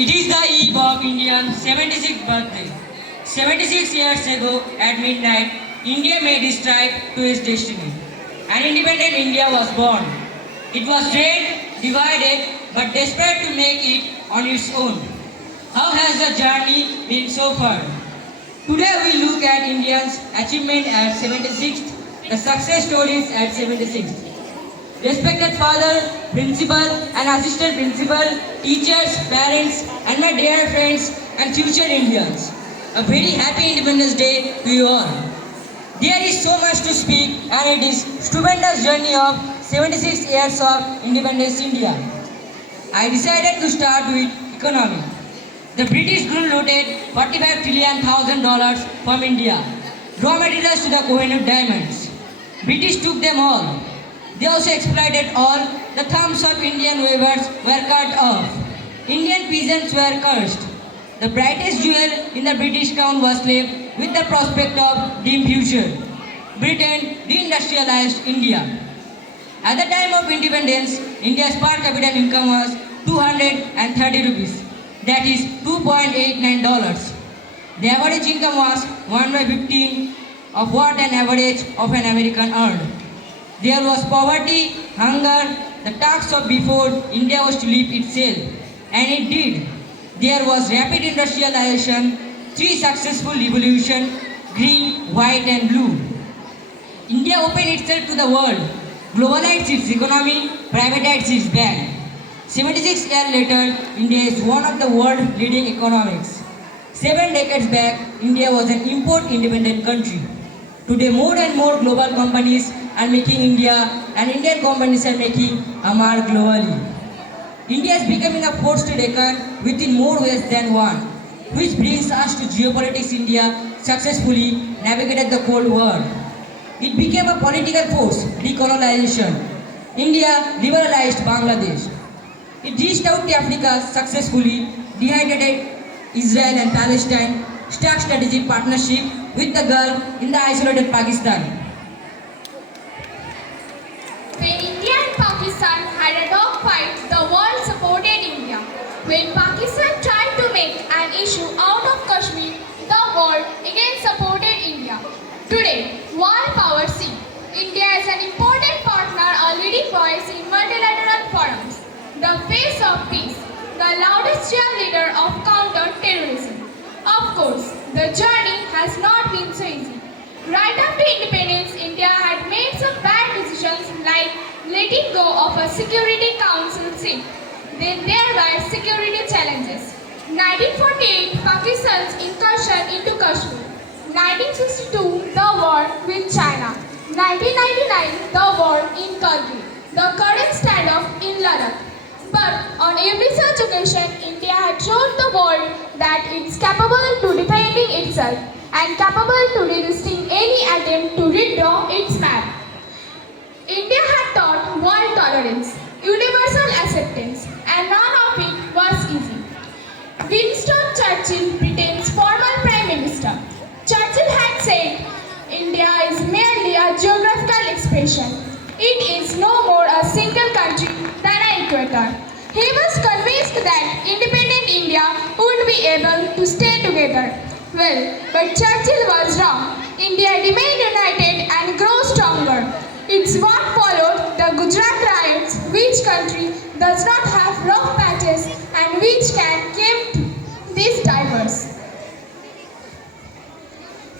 It is the eve of India's 76th birthday. 76 years ago, at midnight, India made its stride to its destiny. An independent India was born. It was drained, divided, but desperate to make it on its own. How has the journey been so far? Today we look at India's achievement at 76th, the success stories at 76th. Respected father, principal and assistant principal, teachers, parents and my dear friends and future Indians. A very happy Independence Day to you all. There is so much to speak and it is stupendous journey of 76 years of Independence India. I decided to start with economy. The British looted $45 trillion from India, raw materials to the Kohinoor diamonds. British took them all. They also exploited all. The thumbs of Indian weavers were cut off. Indian peasants were cursed. The brightest jewel in the British crown was left with the prospect of dim future. Britain deindustrialized India. At the time of independence, India's per capita income was 230 rupees. That is $2.89. The average income was 1 by 15 of what an average of an American earned. There was poverty, hunger, the task of before India was to live itself. And it did. There was rapid industrialization, 3 successful revolutions, green, white and blue. India opened itself to the world, globalized its economy, privatized its bank. 76 years later, India is one of the world's leading economies. 7 decades back, India was an import-independent country. Today, more and more global companies are making India and Indian companies are making a mark globally. India is becoming a force to reckon with in more ways than one, which brings us to geopolitics. India successfully navigated the Cold War. It became a political force, decolonization. India liberalized Bangladesh. It reached out to Africa successfully, dehydrated Israel and Palestine, struck strategic partnership with the Gulf in the isolated Pakistan. When India and Pakistan had a dogfight, the world supported India. When Pakistan tried to make an issue out of Kashmir, the world again supported India. Today, world powers see India as an important partner, a leading voice in multilateral forums, the face of peace, the loudest cheerleader of counter-terrorism. Of course, the journey has not been so easy. Right after independence, India had made some bad decisions like letting go of a Security Council seat. Then there were security challenges. 1948, Pakistan's incursion into Kashmir. 1962, the war with China. 1999, the war in Kargil. The current standoff in Ladakh. But on every such occasion, India had shown the world that it's capable to defending itself and capable to resisting any attempt to withdraw its map. India had taught world tolerance, universal acceptance, and none of it was easy. Winston Churchill, Britain's former Prime Minister. Churchill had said, India is merely a geographical expression. It is no more a single country than an equator. He was convinced that independent India would be able to stay together. Well, but Churchill was wrong. India remained united and grew stronger. It's what followed the Gujarat riots. Which country does not have rough patches and which can keep this diverse?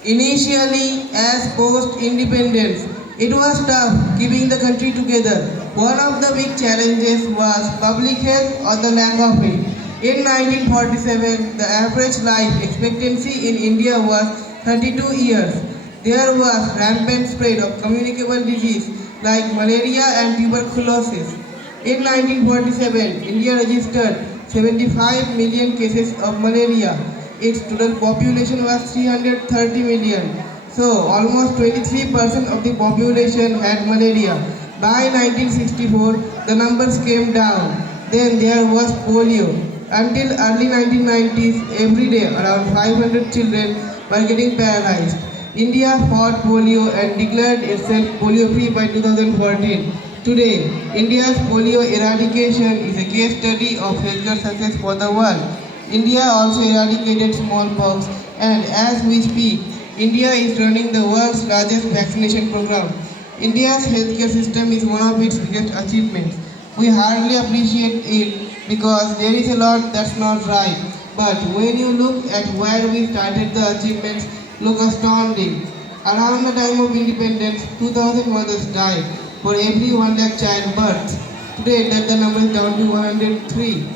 Initially, as post-independence, it was tough keeping the country together. One of the big challenges was public health or the lack of it. In 1947, the average life expectancy in India was 32 years. There was rampant spread of communicable disease like malaria and tuberculosis. In 1947, India registered 75 million cases of malaria. Its total population was 330 million. So, almost 23% of the population had malaria. By 1964, the numbers came down. Then there was polio. Until early 1990s, every day around 500 children were getting paralyzed. India fought polio and declared itself polio-free by 2014. Today, India's polio eradication is a case study of healthcare success for the world. India also eradicated smallpox, and as we speak, India is running the world's largest vaccination program. India's healthcare system is one of its biggest achievements. We hardly appreciate it because there is a lot that's not right. But when you look at where we started, the achievements look astounding. Around the time of independence, 2,000 mothers died for every 1 lakh child births. Today, that the number is down to 103.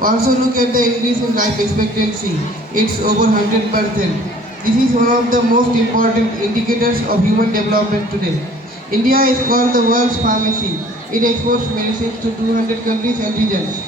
Also look at the increase in life expectancy. It's over 100%. This is one of the most important indicators of human development today. India is called the world's pharmacy. It exports medicines to 200 countries and regions.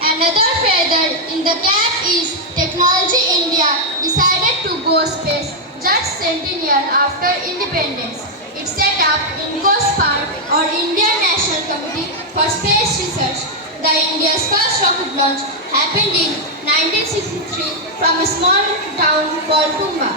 Another feather in the cap is Technology India decided to go space just centennial after independence. It set up INCOSPAR or Indian National Committee for Space Research. The India's first rocket launch happened in 1963 from a small town called Tumba.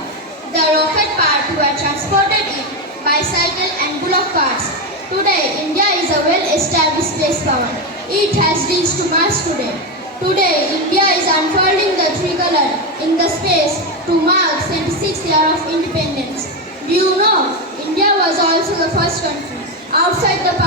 The rocket parts were transported in bicycle and bullock carts. Today, India is a well-established space power. It has reached to Mars today. Today, India is unfurling the tricolor in the space to mark 76th year of independence. Do you know, India was also the first country outside the